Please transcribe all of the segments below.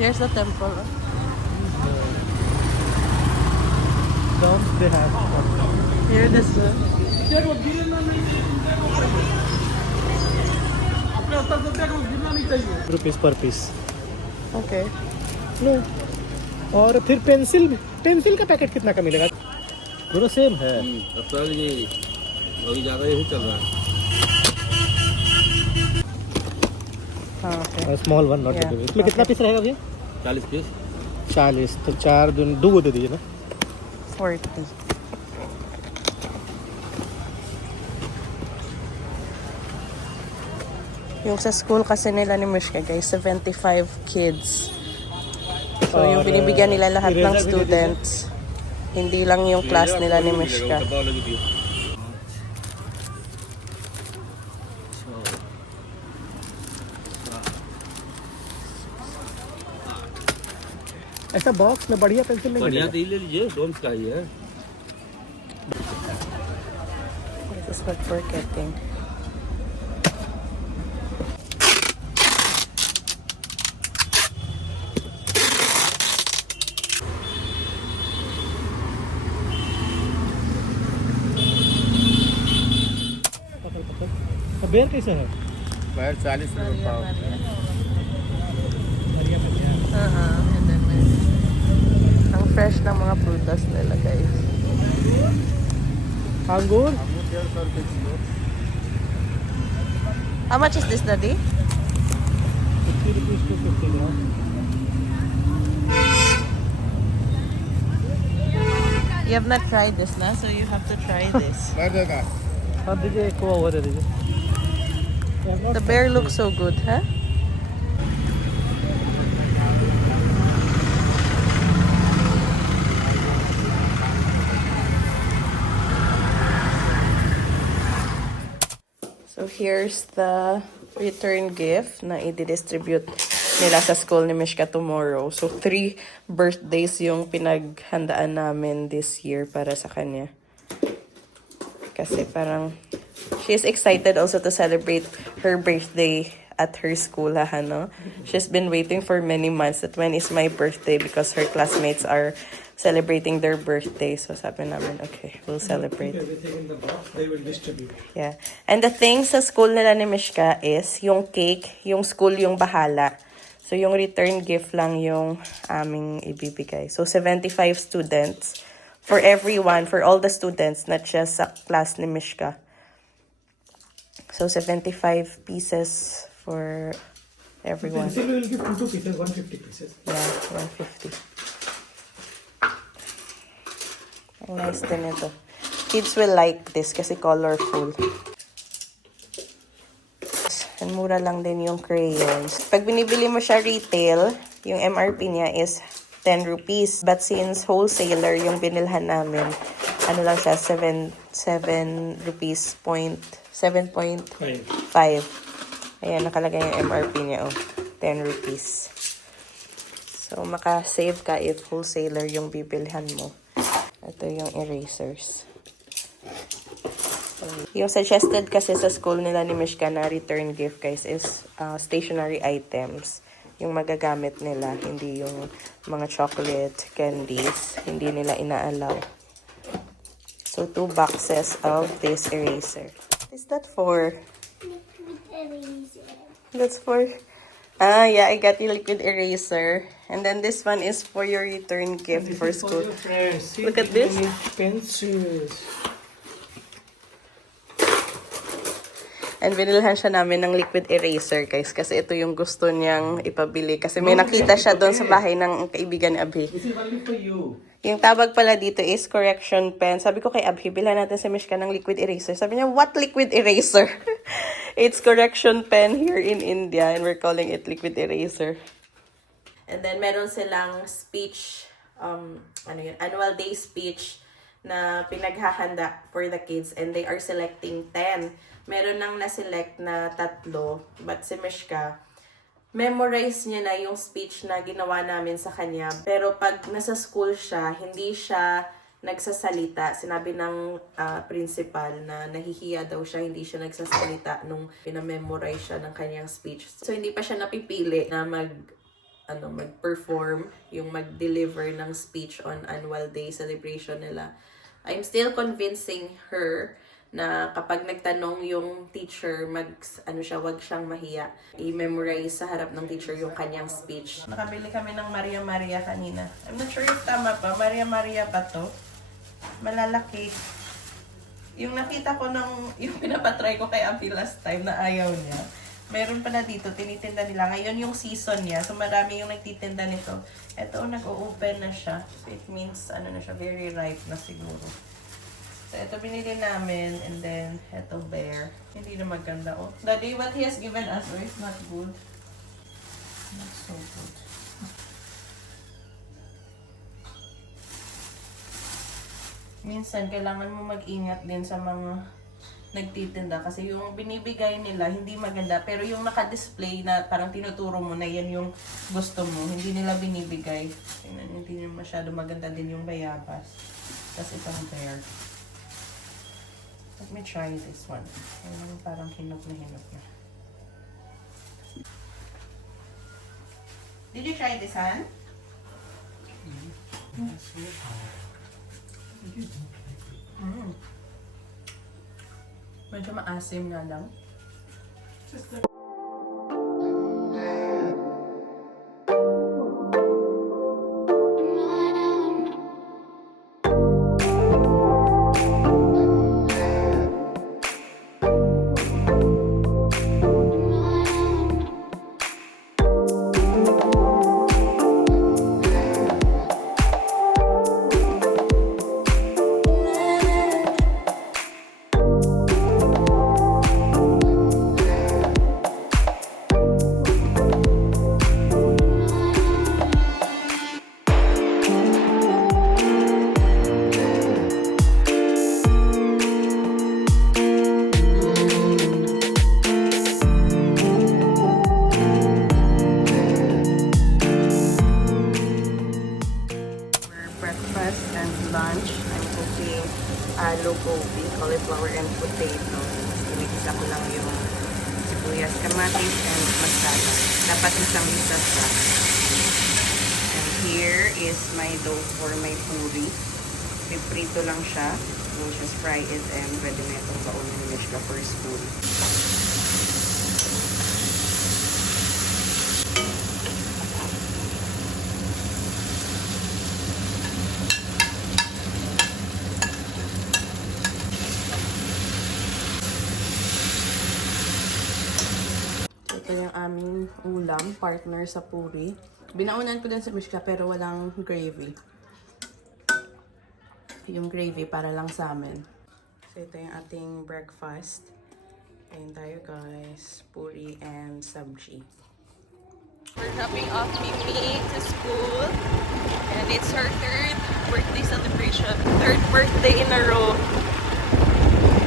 Here's the temple. Down they have. Here this rupees पर piece. Okay. लो. और फिर पेंसिल का पैकेट कितना का मिलेगा? दोनों सेम है. अप्रैल ये अभी ज़्यादा यही चल रहा है. Okay. Small one not Yeah. इसमें कितना पीस रहेगा भैया? 40 पीस. 40. तो 4 दो दे दीजिए ना. 40. Yung sa school kasi nila ni Mishka, guys, 75 kids. So, yung binibigyan nila lahat ng students. Hindi lang yung class nila ni Mishka. ऐसा बॉक्स में बढ़िया पेंसिल नहीं बढ़िया मिलेगा. तो ले लीजिए, डोम्स का ही है. This is what we're getting. तो बेर कैसे है? पैर 40 रुपये पाव. And then ang fresh ng mga prutas nila, guys. अंगूर. How much is this, Daddy? 50 rupees to 50 gram. You have not tried this, na? So you have to try this. हाँ दीजिए एक को और दे दीजिए. The bear looks so good, huh? So here's the return gift na i-distribute nila sa school ni Mishka tomorrow. So 3 birthdays yung pinaghandaan namin this year para sa kanya. Kasi parang she's excited also to celebrate her birthday at her school, no? She's been waiting for many months that when is my birthday because her classmates are celebrating their birthday. So sabi namin, okay, we'll celebrate. Everything in the box they will distribute. Yeah. And the thing sa school nila ni Mishka is yung cake, yung school yung bahala. So yung return gift lang yung aming ibibigay. So 75 students for everyone, for all the students, not just sa class ni Mishka. So 75 pieces for everyone. Pencil will give 2 pieces, 150 pieces. Yeah, 150. Ang nice din ito. Kids will like this kasi colorful. And mura lang din yung crayons. Pag binibili mo siya retail, yung MRP niya is 10 rupees. But since wholesaler yung binilhan namin, ano lang siya, 7 rupees point, 7.5. Ayan, nakalagay yung MRP niya, 10 rupees. So, maka-save ka if wholesaler yung bibilhan mo. Ito yung erasers. Yung suggested kasi sa school nila ni Mishka na return gift, guys, is stationery items. Yung magagamit nila, hindi yung mga chocolate, candies, hindi nila inaalaw. So, 2 boxes of this eraser. What is that for? Liquid eraser. That's for... Ah, yeah, I got your liquid eraser. And then this one is for your return gift for school. Look at this. Pencils. And binilhan siya namin ng liquid eraser, guys. Kasi ito yung gusto niyang ipabili. Kasi may nakita siya doon sa bahay ng kaibigan ni Abhi. This is only for you. Yung tawag pala dito is correction pen. Sabi ko kay Abhi, bilhan natin sa Mishka ng liquid eraser. Sabi niya, what liquid eraser? It's correction pen here in India and we're calling it liquid eraser. And then meron silang speech, annual day speech na pinaghahanda for the kids and they are selecting 10. Meron nang na-select na 3, but si Mishka, memorize niya na yung speech na ginawa namin sa kanya. Pero pag nasa school siya, hindi siya nagsasalita. Sinabi ng principal na nahihiya daw siya, hindi siya nagsasalita nung pinamemorize siya ng kanyang speech. So, hindi pa siya napipili na mag-perform, yung mag-deliver ng speech on annual day celebration nila. I'm still convincing her na kapag nagtanong yung teacher, wag siyang mahiya. I-memorize sa harap ng teacher yung kanyang speech. Nakabili kami ng Maria Maria kanina. I'm not sure if tama pa. Maria Maria pa to. Malalaki. Yung nakita ko yung pinapatry ko kay Abby last time na ayaw niya. Meron pala dito, tinitinda nila. Ngayon yung season niya. So marami yung nagtitinda nito. Ito, nag-o-open na siya. So it means, na siya, very ripe na siguro. So ito binili namin. And then, ito bear. Hindi na maganda. Oh. Daddy, what he has given us, is not good. Not so good. Minsan, kailangan mo mag-ingat din sa mga nagtitinda kasi yung binibigay nila hindi maganda pero yung naka-display na parang tinuturo mo na yan yung gusto mo, hindi nila binibigay. Tingnan, hindi masyado maganda din yung bayabas. Tapos itong bear. Let me try this one. Parang hinok na hinok na. Did you try this, Han? Medyo maasim nga lang. Breakfast and lunch, I'm cooking aloo gobi, cauliflower and potato. Imikisa ko lang yung sibuyas, kamatis, and masala. Dapat isang isa siya. And here is my dough for my puri. Piprito lang siya. We'll just fry it and ready na itong kaunin ni Mishka for his puri. Ito yung aming ulam, partner sa puri. Binaunan ko din sa Mishka pero walang gravy. Yung gravy para lang sa amin. So ito yung ating breakfast. Ayun tayo guys, puri and sabji. We're dropping off Mimi to school. And it's her third birthday celebration. Third birthday in a row.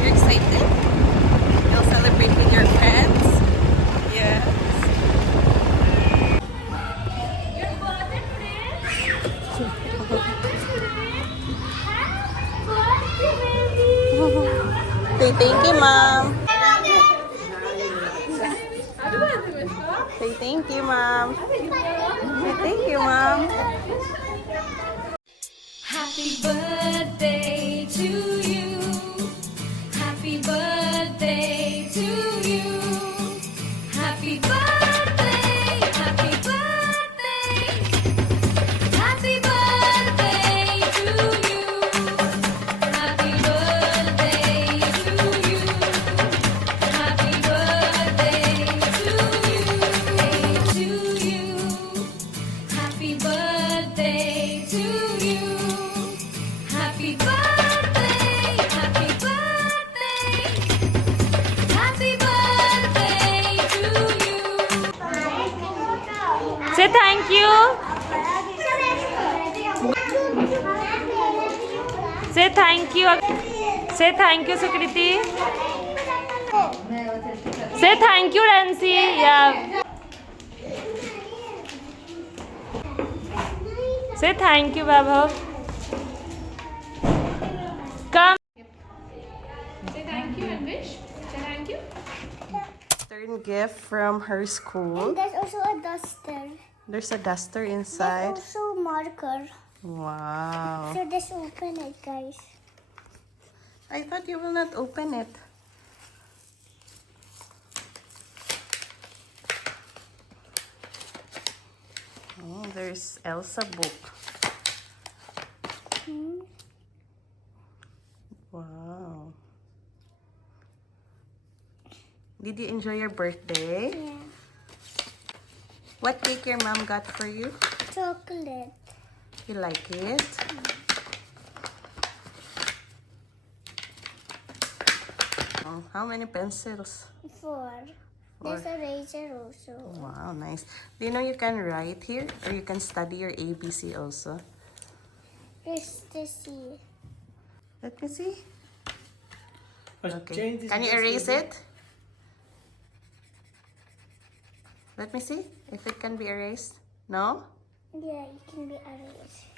You're excited? You'll celebrate with your friends? Yes. Your birthday today? Your birthday today? Happy birthday, baby! Say thank you, Mom. Say thank you, Mom. Say thank you, Mom. Happy birthday to you. Happy birthday to you. Happy birthday. Happy birthday. Happy birthday to you. Happy birthday to you. Happy birthday to you. To you. Happy birthday to you. Happy birthday, happy birthday, happy birthday to you. Say thank you. Say thank you. Say thank you, Sukriti. Say thank you, Rancy. Yeah. Say thank you, Vaibhav. Come. Say thank you and wish. Say thank you. Return gift from her school. There's also a duster. There's a duster There's inside. also marker. Wow. So just open it, guys. I thought you will not open it. Oh, there's Elsa book. Wow. Did you enjoy your birthday? Yeah. What cake your mom got for you? Chocolate. You like it? Oh, how many pencils? 4. There's a razor also. Wow, nice. Do you know you can write here or you can study your ABC also? Here's the C. Let me see. Okay. Change this Can you dress, erase baby. it? Let me see if it can be erased. No? Yeah, it can be erased.